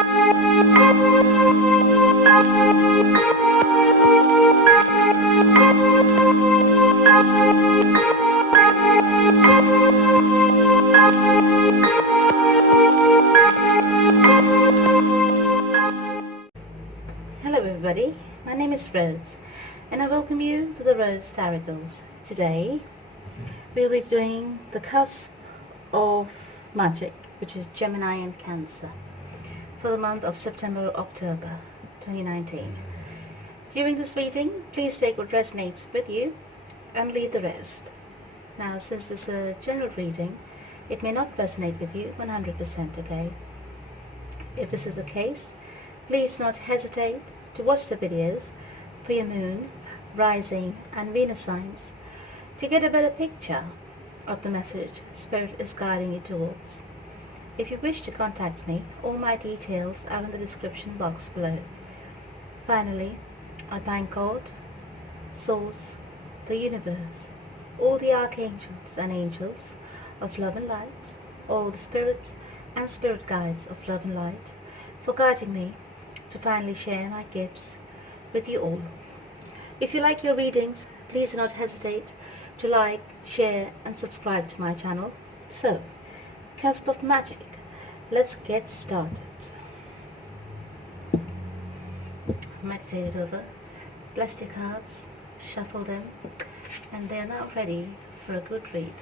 Hello everybody, my name is Rose and I welcome you to the Rose Tarocles. Today we'll be doing the cusp of magic, which is Gemini and Cancer, for the month of September-October 2019. During this reading, please take what resonates with you and leave the rest. Now, since this is a general reading, it may not resonate with you 100%, okay? If this is the case, please do not hesitate to watch the videos for your moon, rising and Venus signs to get a better picture of the message Spirit is guiding you towards. If you wish to contact me, all my details are in the description box below. Finally, I thank God, Source, the universe, all the archangels and angels of love and light, all the spirits and spirit guides of love and light, for guiding me to finally share my gifts with you all. If you like your readings, please do not hesitate to like, share and subscribe to my channel. So, Cusp of Magic, let's get started. Meditate it over, bless your cards, shuffle them, and they are now ready for a good read.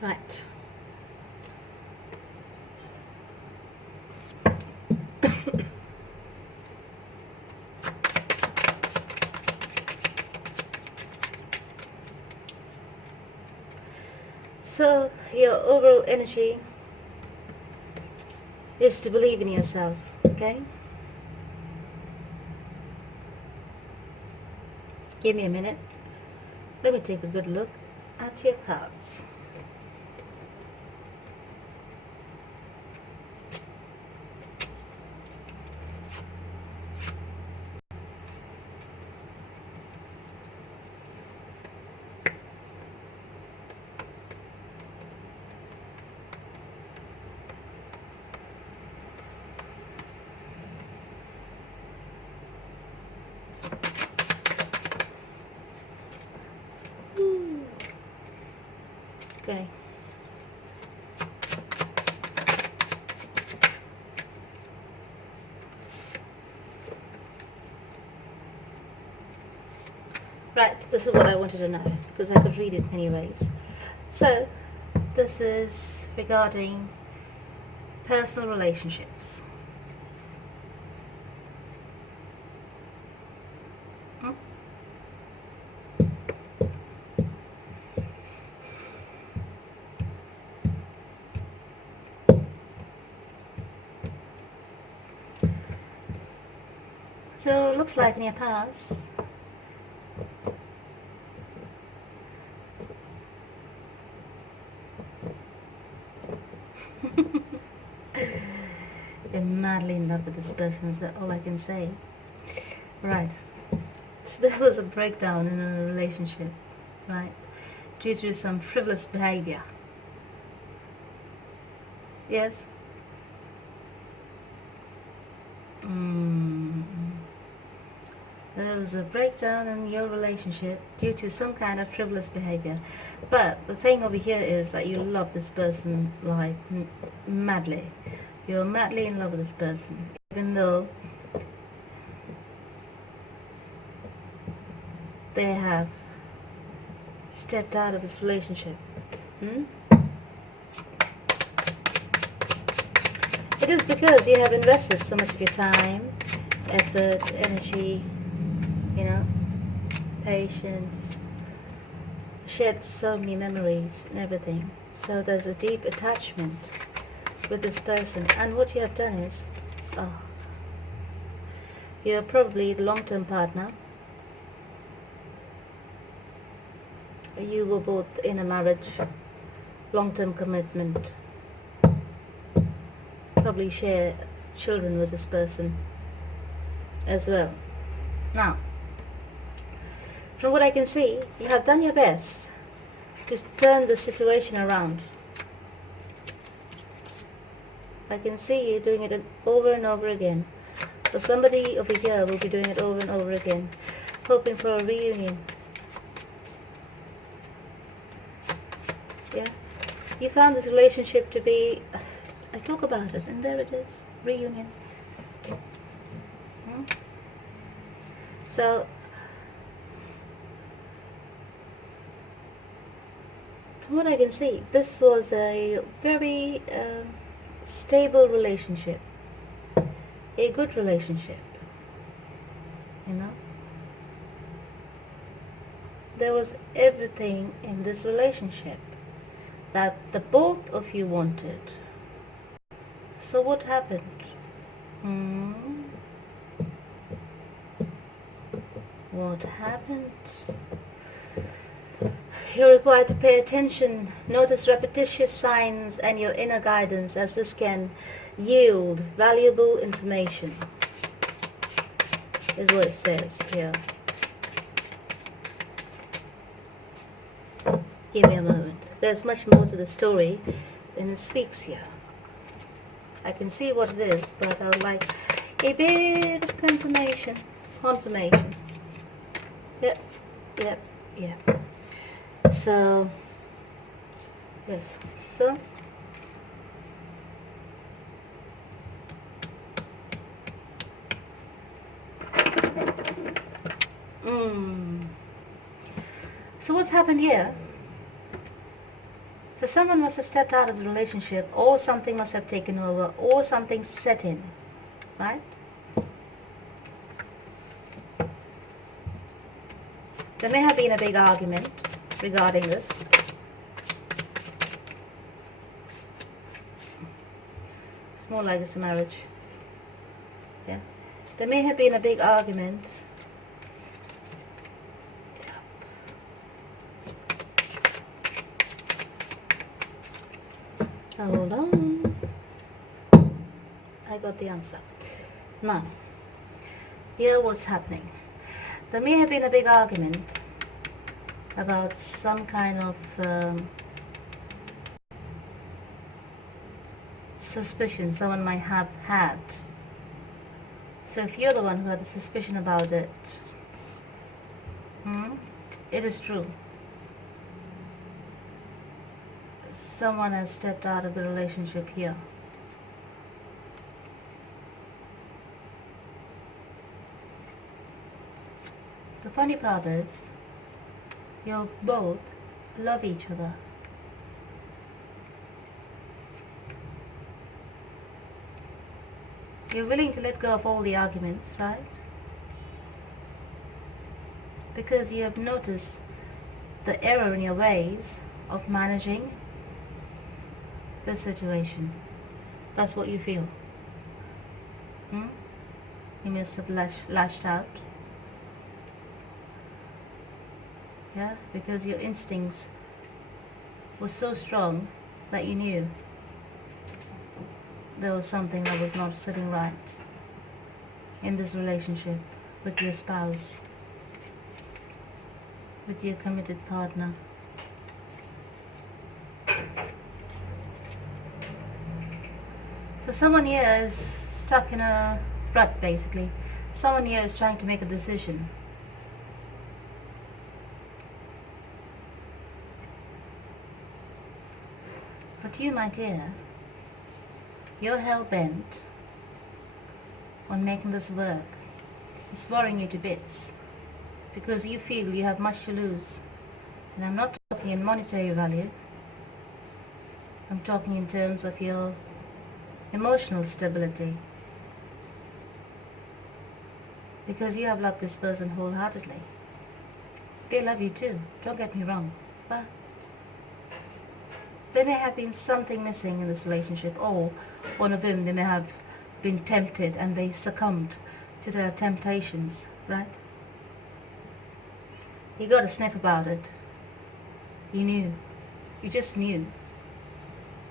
Right. So, your overall energy is to believe in yourself, okay? Give me a minute. Let me take a good look at your cards. Okay. Right, this is what I wanted to know, because I could read it many ways. So, this is regarding personal relationships. So, it looks like in your past, you're madly in love with this person, is that all I can say? Right. So there was a breakdown in a relationship, right? Due to some frivolous behavior. Yes? There was a breakdown in your relationship due to some kind of frivolous behavior. But the thing over here is that you love this person like madly. You're madly in love with this person, even though they have stepped out of this relationship. It is because you have invested so much of your time, effort, energy, patience, shared so many memories and everything. So there's a deep attachment with this person. And what you have done is, you're probably the long-term partner. You were both in a marriage, long-term commitment. Probably share children with this person as well. Now, from what I can see, you have done your best to turn the situation around. I can see you doing it over and over again. So somebody over here will be doing it over and over again, hoping for a reunion. Yeah, you found this relationship to be, I talk about it, and there it is, reunion. So, from what I can see, this was a very stable relationship, a good relationship, There was everything in this relationship that the both of you wanted. So what happened? What happened? You're required to pay attention, notice repetitious signs and your inner guidance, as this can yield valuable information, is what it says here. Give me a moment. There's much more to the story than it speaks here. I can see what it is, but I would like a bit of confirmation. Yep. So, yes. So, so what's happened here? So someone must have stepped out of the relationship, or something must have taken over, or something set in, right? There may have been a big argument regarding this. It's more like it's a marriage. Yeah. There may have been a big argument. Hold on. I got the answer. Now, here what's happening. There may have been a big argument about some kind of suspicion someone might have had. So if you're the one who had the suspicion about it, it is true. Someone has stepped out of the relationship here. The funny part is, you both love each other. You're willing to let go of all the arguments, right? Because you have noticed the error in your ways of managing the situation. That's what you feel. You must have lashed out. Yeah, because your instincts were so strong that you knew there was something that was not sitting right in this relationship with your spouse, with your committed partner. So someone here is stuck in a rut, basically. Someone here is trying to make a decision. But you, my dear, you're hell-bent on making this work. It's boring you to bits because you feel you have much to lose. And I'm not talking in monetary value. I'm talking in terms of your emotional stability. Because you have loved this person wholeheartedly. They love you too, don't get me wrong. But there may have been something missing in this relationship, or one of them, they may have been tempted and they succumbed to their temptations, right? You got a sniff about it. You knew. You just knew.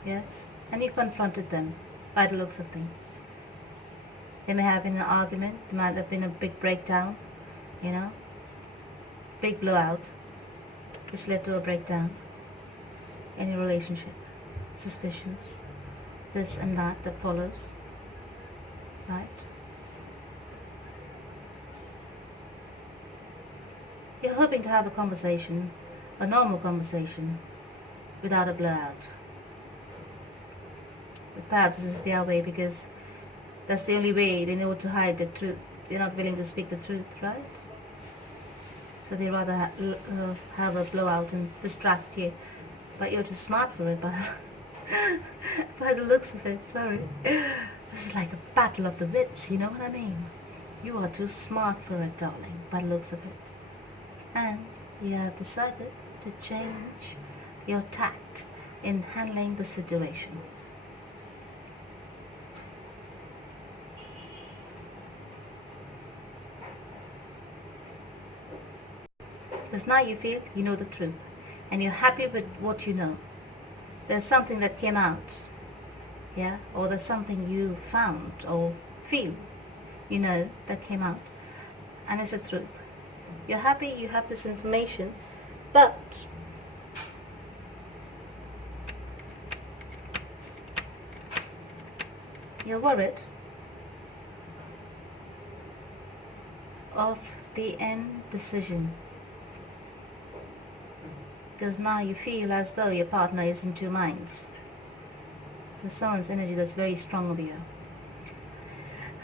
Yes? And you confronted them by the looks of things. There may have been an argument. There might have been a big breakdown, you know? Big blowout, which led to a breakdown in a relationship. Suspicions, this and that follows, right? You're hoping to have a conversation, a normal conversation, without a blowout. But perhaps this is their way, because that's the only way they know to hide the truth. They're not willing to speak the truth, right? So they rather have a blowout and distract you. But you're too smart for it, by the looks of it, sorry. This is like a battle of the wits, you know what I mean? You are too smart for it, darling, by the looks of it. And you have decided to change your tact in handling the situation. Because now you feel you know the truth, and you're happy with what you know. There's something that came out, yeah, or there's something you found or feel, you know, that came out, and it's the truth. You're happy you have this information, but you're worried of the end decision. Because now you feel as though your partner is in two minds. There's someone's energy that's very strong over you.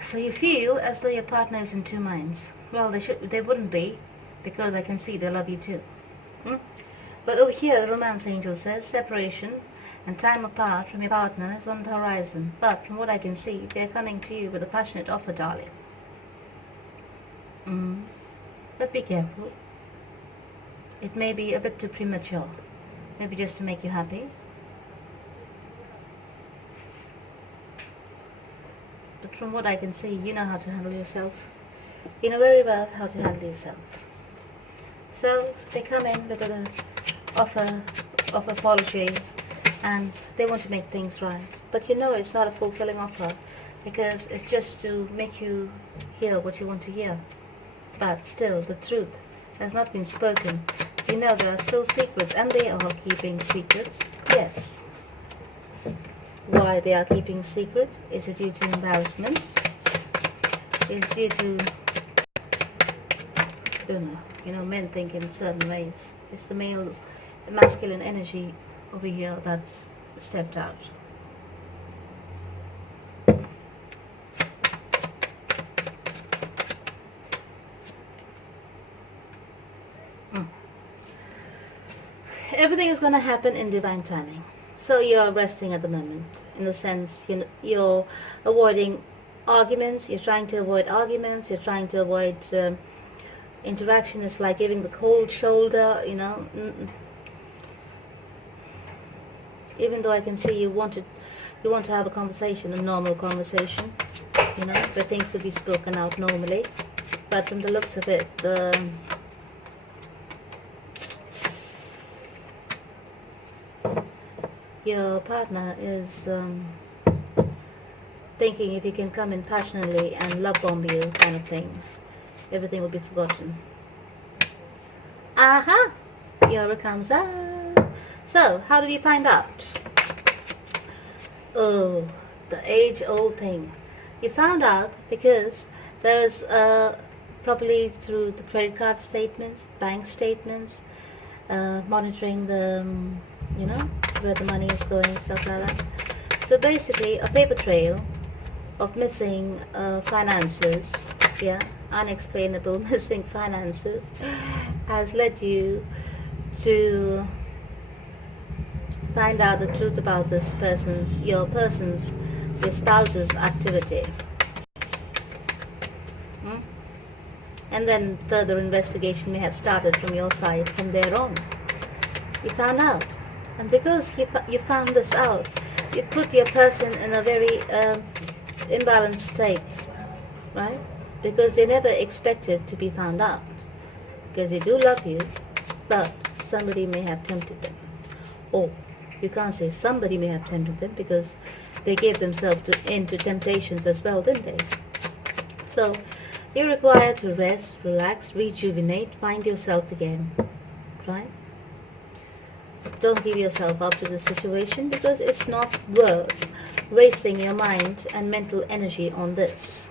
So you feel as though your partner is in two minds. Well, they wouldn't be, because I can see they love you too. But over here, the romance angel says separation and time apart from your partner is on the horizon. But from what I can see, they're coming to you with a passionate offer, darling. But be careful. It may be a bit too premature, maybe just to make you happy. But from what I can see, you know how to handle yourself. You know very well how to handle yourself. So they come in with an offer of apology, and they want to make things right. But you know it's not a fulfilling offer, because it's just to make you hear what you want to hear. But still, the truth has not been spoken. You know there are still secrets, and they are keeping secrets. Yes. Why they are keeping secret? Is it due to embarrassment? Is it due to, I don't know, you know, men think in certain ways. It's the masculine energy over here that's stepped out. Everything is going to happen in divine timing. So you're resting at the moment, in the sense you're avoiding arguments. You're trying to avoid arguments. You're trying to avoid interaction. It's like giving the cold shoulder, you know. Even though I can see you want to have a conversation, a normal conversation, you know, where things could be spoken out normally. But from the looks of it, your partner is thinking if he can come in passionately and love bomb you, kind of thing, everything will be forgotten. Aha! Here it comes up. So, how did you find out? Oh, the age-old thing. You found out because There's probably through the credit card statements, bank statements, monitoring the, where the money is going, stuff like that. So basically, a paper trail of missing finances, yeah, unexplainable missing finances, has led you to find out the truth about your spouse's activity. Hmm? And then further investigation may have started from your side from there on. You found out. And because you found this out, you put your person in a very imbalanced state, right? Because they never expected to be found out. Because they do love you, but somebody may have tempted them. Or you can't say somebody may have tempted them, because they gave themselves into temptations as well, didn't they? So you're required to rest, relax, rejuvenate, find yourself again, right? Don't give yourself up to the situation, because it's not worth wasting your mind and mental energy on this.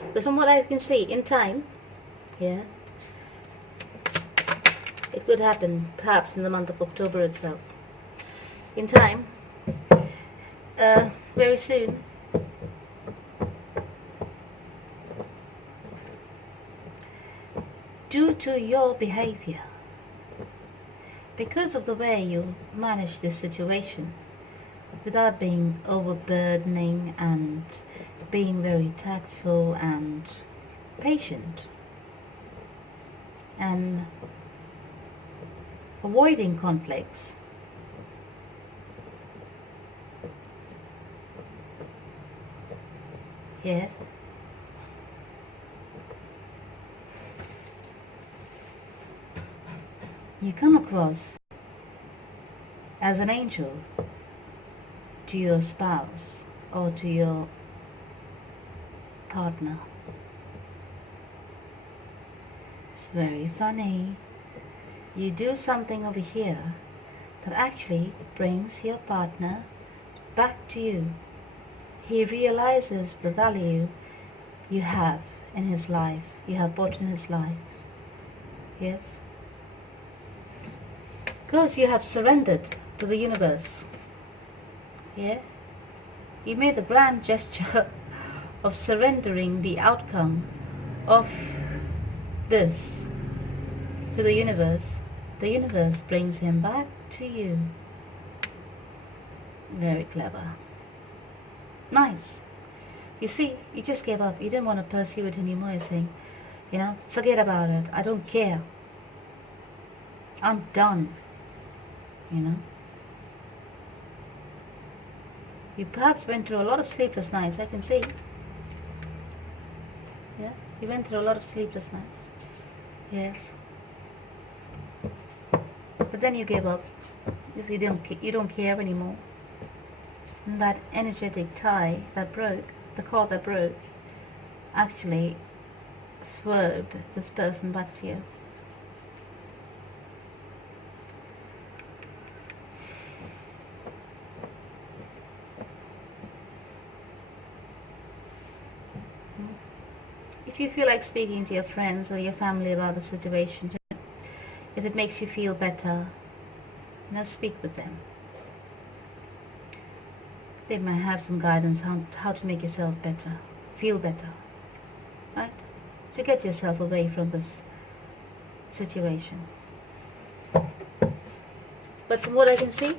Because from what I can see, in time, yeah, it could happen perhaps in the month of October itself. In time, very soon, due to your behavior, because of the way you manage this situation, without being overburdening and being very tactful and patient, and avoiding conflicts, yeah, you come across as an angel to your spouse or to your partner. It's very funny. You do something over here that actually brings your partner back to you. He realizes the value you have in his life, you have brought in his life. Yes? Because you have surrendered to the universe. Yeah? You made the grand gesture of surrendering the outcome of this to the universe. The universe brings him back to you. Very clever. Nice. You see, you just gave up. You didn't want to pursue it anymore. You're saying, forget about it. I don't care. I'm done. You perhaps went through a lot of sleepless nights, I can see. Yeah, you went through a lot of sleepless nights. Yes. But then you gave up. Because you don't care anymore. And that energetic tie that broke, the cord that broke, actually swerved this person back to you. If you feel like speaking to your friends or your family about the situation, if it makes you feel better, speak with them. They might have some guidance on how to make yourself better, feel better, right? To get yourself away from this situation. But from what I can see,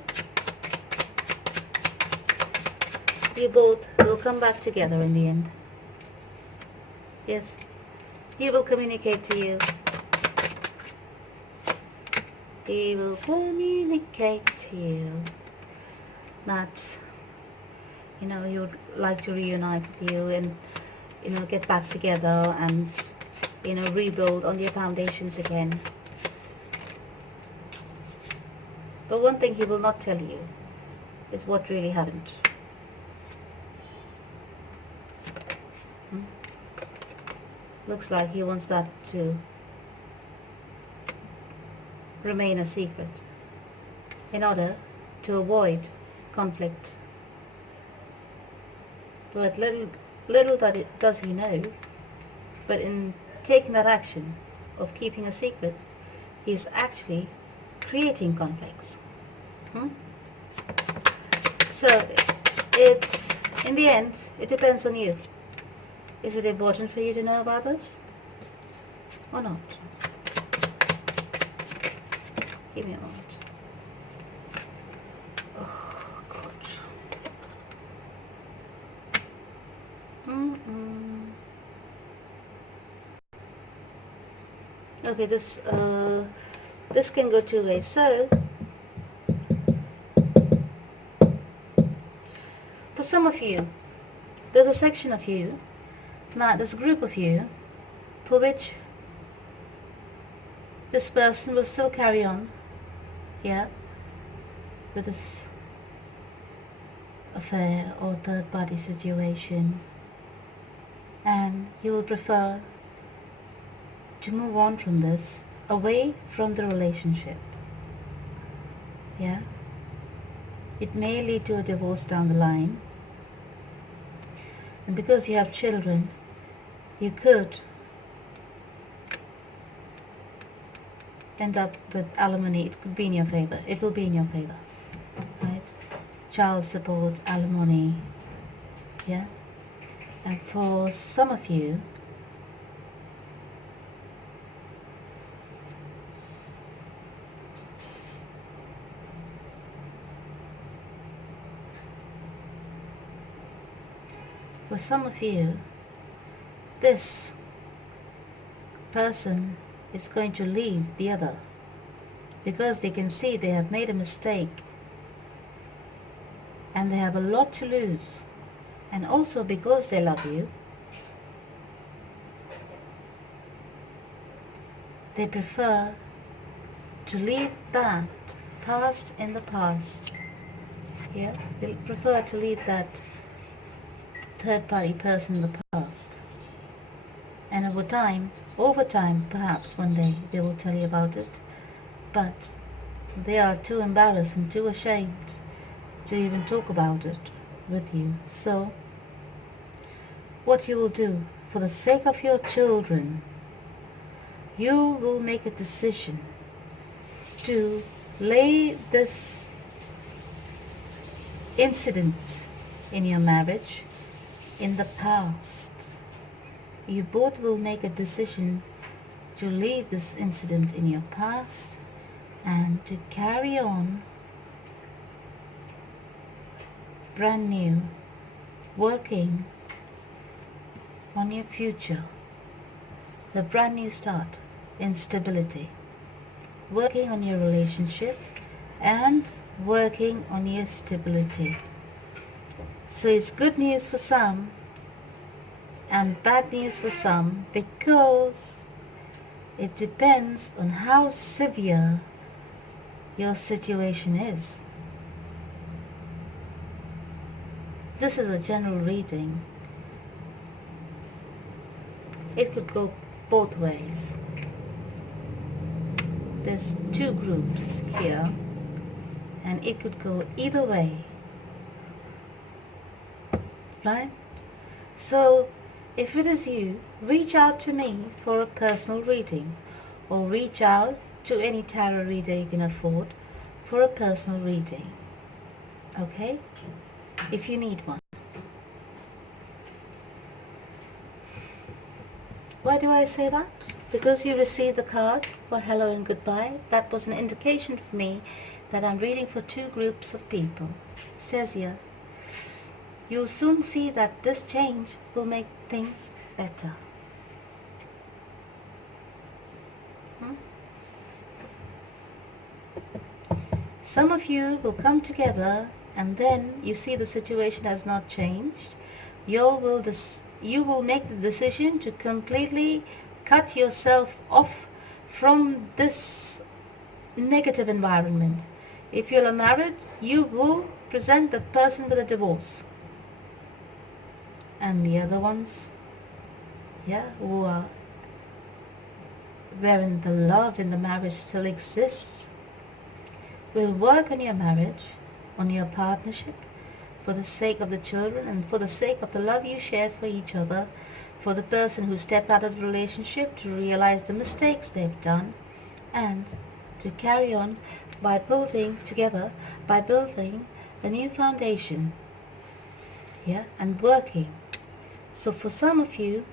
you both will come back together in the end. Yes, he will communicate to you. He will communicate to you that, he would like to reunite with you and, get back together and, rebuild on your foundations again. But one thing he will not tell you is what really happened. Looks like he wants that to remain a secret in order to avoid conflict But little does he know, but in taking that action of keeping a secret, he's actually creating conflicts. So it's, in the end, it depends on you. Is it important for you to know about this or not? Give me a moment. Oh, God. Okay, this can go two ways. So, for some of you, there's a section of you, now there's a group of you, for which this person will still carry on, with this affair or third party situation, and you will prefer to move on from this, away from the relationship. It may lead to a divorce down the line, and because you have children, you could end up with alimony. It could be in your favor. It will be in your favor, right? Child support, alimony, and for some of you, this person is going to leave the other because they can see they have made a mistake and they have a lot to lose, and also because they love you, they prefer to leave that past in the past. They prefer to leave that third party person in the past, and over time, perhaps one day they will tell you about it, but they are too embarrassed and too ashamed to even talk about it with you. So what you will do, for the sake of your children, you will make a decision to lay this incident in your marriage in the past. You both will make a decision to leave this incident in your past and to carry on brand new, working on your future, the brand new start in stability, working on your relationship and working on your stability. So it's good news for some and bad news for some, because it depends on how severe your situation is. This is a general reading. It could go both ways. There's two groups here, and it could go either way, right? So if it is you, reach out to me for a personal reading, or reach out to any tarot reader you can afford for a personal reading, okay? If you need one. Why do I say that? Because you received the card for hello and goodbye. That was an indication for me that I'm reading for two groups of people. It says here, you'll soon see that this change will make things better. Some of you will come together, and then you see the situation has not changed. You will make the decision to completely cut yourself off from this negative environment. If you're married, you will present that person with a divorce. And the other ones, who are wherein the love in the marriage still exists, will work on your marriage, on your partnership, for the sake of the children and for the sake of the love you share for each other, for the person who stepped out of the relationship to realize the mistakes they've done, and to carry on by building together, by building a new foundation, and working. So for some of you,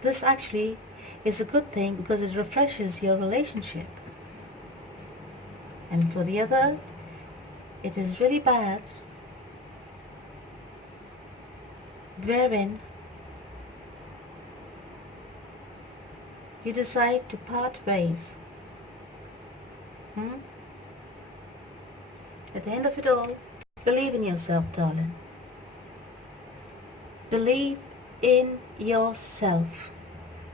this actually is a good thing because it refreshes your relationship. And for the other, it is really bad, wherein you decide to part ways. At the end of it all, believe in yourself, darling. Believe in yourself.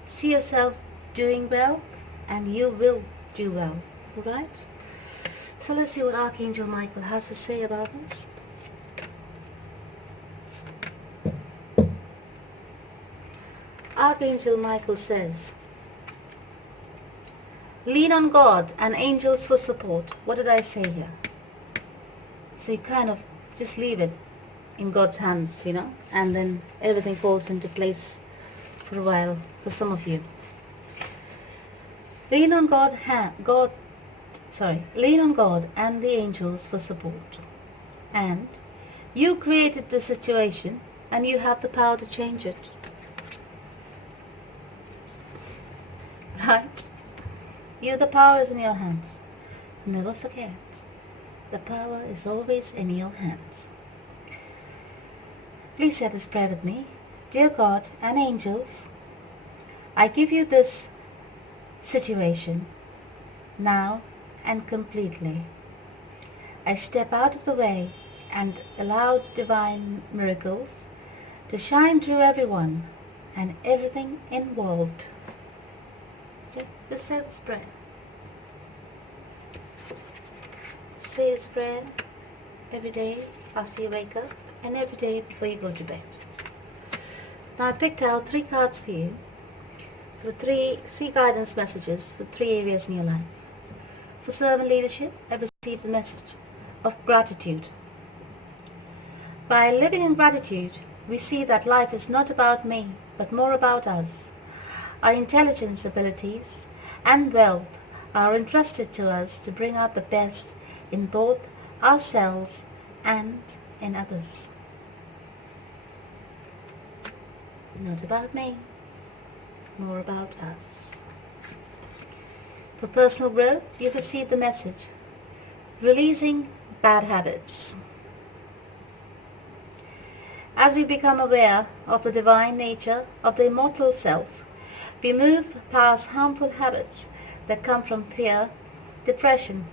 See yourself doing well, and you will do well. Alright? So let's see what Archangel Michael has to say about this. Archangel Michael says, lean on God and angels for support. What did I say here? So you kind of just leave it in God's hands, and then everything falls into place for a while for some of you. Lean on God and the angels for support. And you created the situation and you have the power to change it. Right? The power is in your hands. Never forget, the power is always in your hands. Please say this prayer with me. Dear God and angels, I give you this situation now and completely. I step out of the way and allow divine miracles to shine through everyone and everything involved. Just say this prayer. Say this prayer every day after you wake up and every day before you go to bed. Now I picked out 3 cards for you, for the three guidance messages for 3 areas in your life. For servant leadership, I received the message of gratitude. By living in gratitude, we see that life is not about me, but more about us. Our intelligence, abilities, and wealth are entrusted to us to bring out the best in both ourselves and in others. Not about me, more about us. For personal growth, you receive the message, releasing bad habits. As we become aware of the divine nature of the immortal self, we move past harmful habits that come from fear, depression,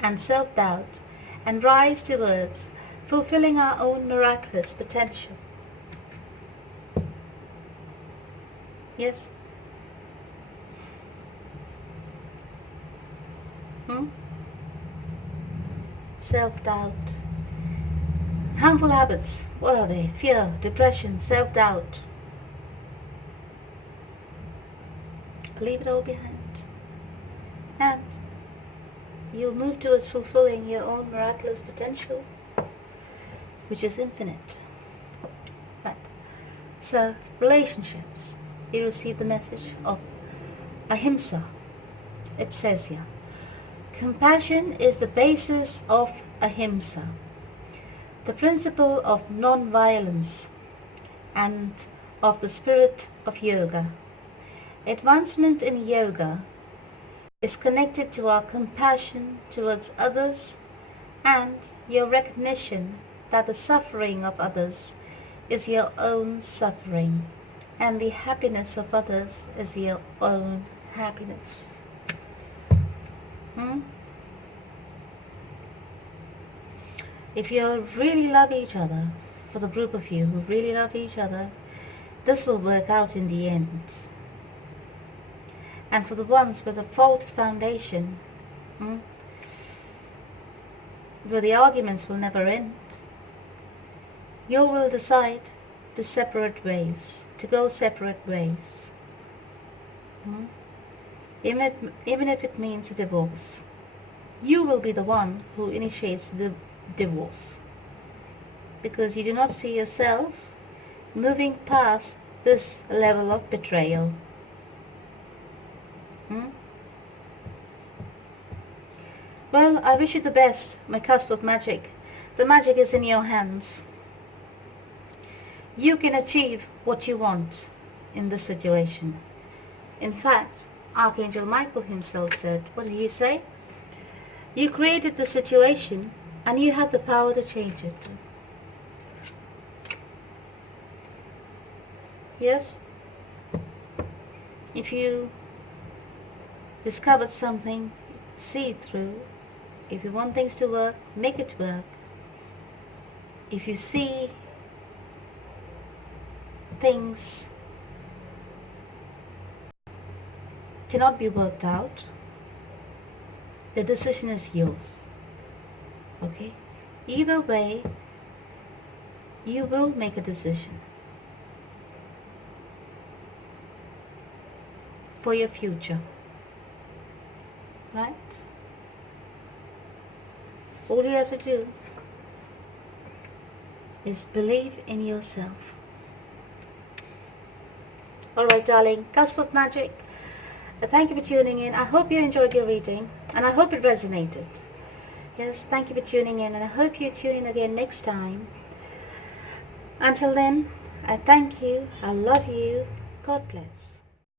and self-doubt, and rise towards fulfilling our own miraculous potential. Yes? Self-doubt. Harmful habits, what are they? Fear, depression, self-doubt. Leave it all behind. And you'll move towards fulfilling your own miraculous potential, which is infinite. Right. So, relationships. You receive the message of ahimsa. It says here, compassion is the basis of ahimsa, the principle of non-violence and of the spirit of yoga. Advancement in yoga is connected to our compassion towards others and your recognition that the suffering of others is your own suffering and the happiness of others is your own happiness. If you really love each other, for the group of you who really love each other, this will work out in the end. And for the ones with a faulty foundation, where the arguments will never end, you will decide to separate ways, to go separate ways. Even if it means a divorce. You will be the one who initiates the divorce. because you do not see yourself moving past this level of betrayal. Well, I wish you the best, my cusp of magic. The magic is in your hands. You can achieve what you want in this situation. In fact, Archangel Michael himself said, what did he say? You created the situation and you have the power to change it. Yes? If you discovered something, see it through. If you want things to work, make it work. If you see things cannot be worked out, the decision is yours. Okay? Either way, you will make a decision for your future. Right? All you have to do is believe in yourself. Alright, darling, Cusp of Magic, thank you for tuning in. I hope you enjoyed your reading and I hope it resonated. Yes, thank you for tuning in and I hope you tune in again next time. Until then, I thank you, I love you, God bless.